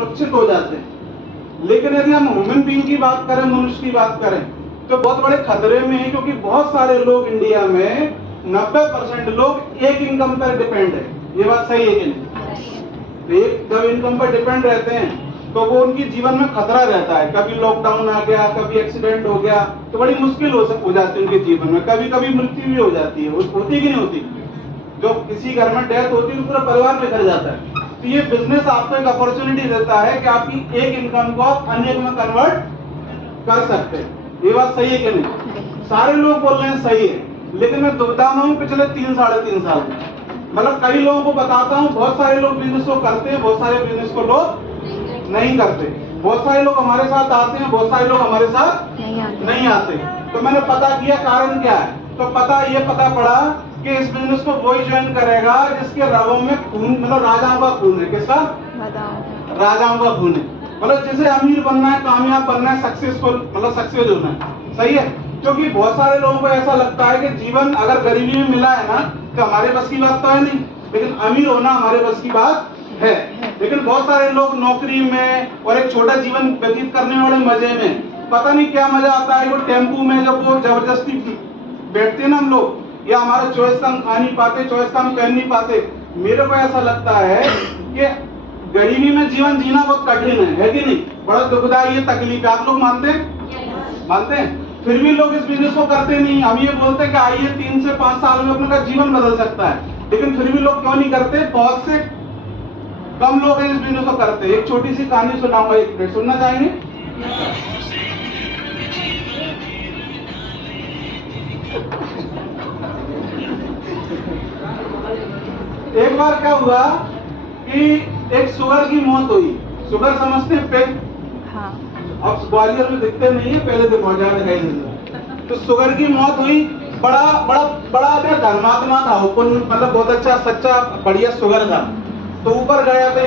सुरक्षित हो जाते हैं। लेकिन यदि हम ह्यूमन बीइंग की बात करें, मनुष्य की बात करें, तो बहुत बड़े खतरे में है, क्योंकि बहुत सारे लोग इंडिया में 90% लोग एक इनकम पर डिपेंड है। ये बात सही है कि नहीं? एक जब इनकम पर डिपेंड रहते हैं तो वो उनकी जीवन में खतरा रहता है। कभी लॉकडाउन आ गया, कभी एक्सीडेंट हो गया, तो बड़ी मुश्किल हो जाती है उनके जीवन में। कभी कभी मृत्यु भी हो जाती है, होती कि नहीं होती? जो किसी घर में डेथ होती है तो पूरा परिवार बिखर जाता है। तो ये बिजनेस आपको एक अपॉर्चुनिटी देता है कि आपकी एक इनकम को आप अनेक में कन्वर्ट कर सकते हैं। ये बात सही है कि नहीं? सारे लोग बोल रहे हैं सही है, लेकिन मैं दुविधा में हूँ पिछले 3-3.5 साल में। मतलब कई लोगों को बताता हूँ, बहुत सारे लोग बिजनेस को करते हैं, बहुत सारे बिजनेस को लोग नहीं करते। बहुत सारे लोग हमारे साथ आते हैं, बहुत सारे लोग हमारे साथ नहीं आते। तो मैंने पता किया कारण क्या है, तो पता पड़ा कि इस बिजनेस को वही ज्वाइन करेगा जिसके रगों में खून, मतलब राजाओं का खून है। किसका? राजाओं का खून है। मतलब जिसे अमीर बनना है, कामयाब बनना है, सक्सेसफुल, मतलब सक्सेस होना है। सही है? क्योंकि बहुत सारे लोगों को ऐसा लगता है कि जीवन अगर गरीबी में मिला है ना तो हमारे बस की बात तो है नहीं, लेकिन अमीर होना हमारे बस की बात है। लेकिन बहुत सारे लोग नौकरी में और एक छोटा जीवन व्यतीत करने वाले मजे में, पता नहीं क्या मजा आता है। वो टेम्पू में जब वो जबरदस्ती बैठते हैं ना हम लोग, या हमारा चॉइस का हम खा नहीं पाते, चॉइस का हम पहन नहीं पाते। मेरे को ऐसा लगता है कि गरीबी में जीवन जीना बहुत कठिन है कि नहीं? बड़ा दुखदाई है, तकलीफ है। आप लोग मानते हैं? मानते हैं? फिर भी लोग इस बिजनेस को करते नहीं। हम ये बोलते हैं कि आइए 3 से 5 साल में अपना जीवन बदल सकता है, लेकिन फिर भी लोग क्यों नहीं करते? बहुत से कम लोग इस बिजनेस को करते हैं। एक छोटी सी कहानी सुनाऊंगा, 1 मिनट सुनना चाहेंगे? एक बार क्या हुआ कि एक सुअर की मौत हुई। सुअर समझते हैं? पेट। हाँ। अब ग्वालियर में दिखते नहीं है, पहले तो बहुत ज्यादा दिखाई देते। तो सुअर की मौत हुई। बड़ा बड़ा बड़ा धर्मात्मा था, मतलब बहुत अच्छा सच्चा बढ़िया सुअर था। तो ऊपर गया तो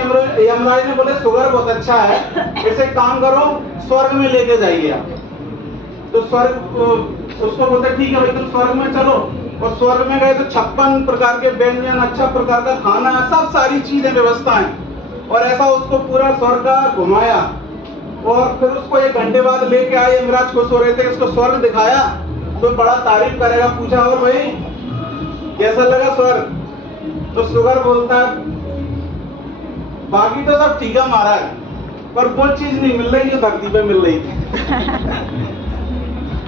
यमराज ने बोले सुअर बहुत अच्छा है, ऐसे काम करो, स्वर्ग में लेके जाइए आप। तो स्वर्ग उसको बोलते ठीक है भाई, तुम स्वर्ग में चलो। और स्वर्ग में गए तो 56 प्रकार के व्यंजन, अच्छा प्रकार का खाना, सब सारी चीजें व्यवस्थाएं, और ऐसा उसको पूरा स्वर्ग का घुमाया। और फिर उसको 1 घंटे बाद लेके आए। यमराज खुश हो रहे थे, इसको स्वर्ग दिखाया तो बड़ा तारीफ करेगा। पूछा और भाई कैसा लगा स्वर्ग? तो सुअर बोलता है बाकी तो सब ठीक है महाराज, पर वो चीज नहीं मिल रही जो धरती पे मिल रही थी।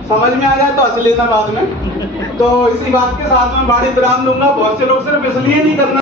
समझ में आ जाए तो हंस लेना बाद में। तो इसी बात के साथ में बड़ी विराम दूंगा। बहुत से लोग सिर्फ इसलिए नहीं करना